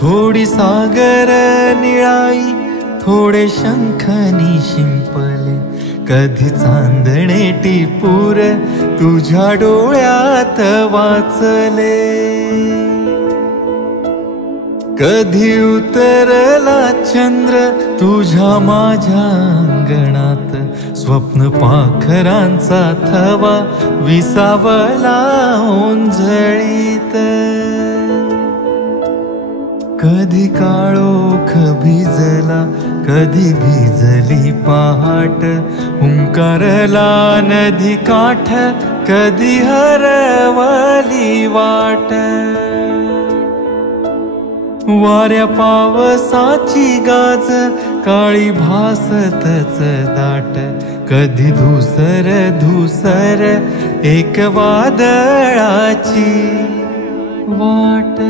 थोडी सागर निळाई, थोडे शंखनी शिंपले, कधी चांदणे टिपूर तुझ्या डोळ्यात वाचले. कधी उतरला चंद्र तुझ्या माझ्या अंगणात, स्वप्न पाखरांचा थवा विसावला ओंजळीत. कधी काळोख भिजला, कधी भिजली पहाट, हुंकारला नदी काठ, कधी हरवली वाट. वाऱ्या पावसाची गाज काळी भासतच दाट, कधी धुसर धुसर एक वादळाची वाट.